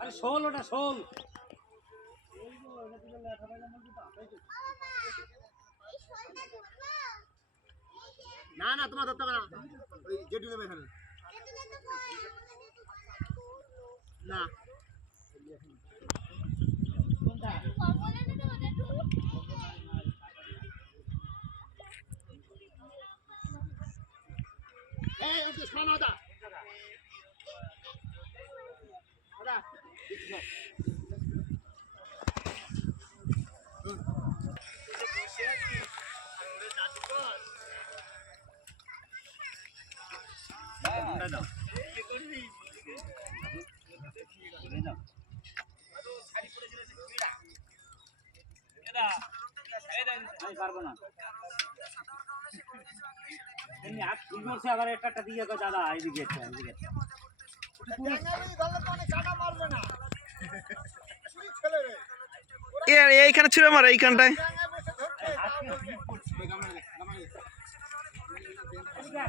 আরে শোল ওটা শোল এই শোলটা ধরবা এই যে না না তোমার ধরতে হবে ওই জেটু নেবে এখানে। না। এই তো শোনো দাদা। আবার দাদা এইখানে ছিল আমার এইখানটায় হাত কি slip করছে।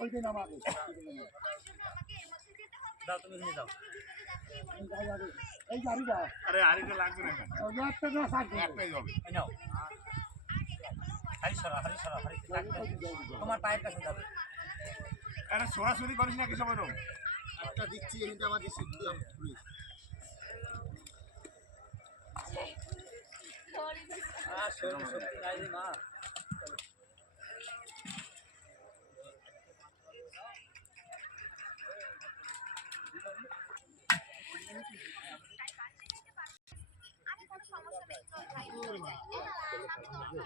ওই- দিন আমাকে দাও, তুমি নিয়ে যাও। এই গাড়িটা আরে আরেকটা লাগবে না একটা না থাকবে একটাই হবে। নাও। হারি সরা, হারি সরা, হারি তোমার পায়ের কাছে যাবে। আরে সরাসরি করিস না কিছু বলো একটা দিচ্ছি এখানটা আমার দিচ্ছি প্লিজ আর শরীর শক্তি নাই মা। 真的啦，差不多。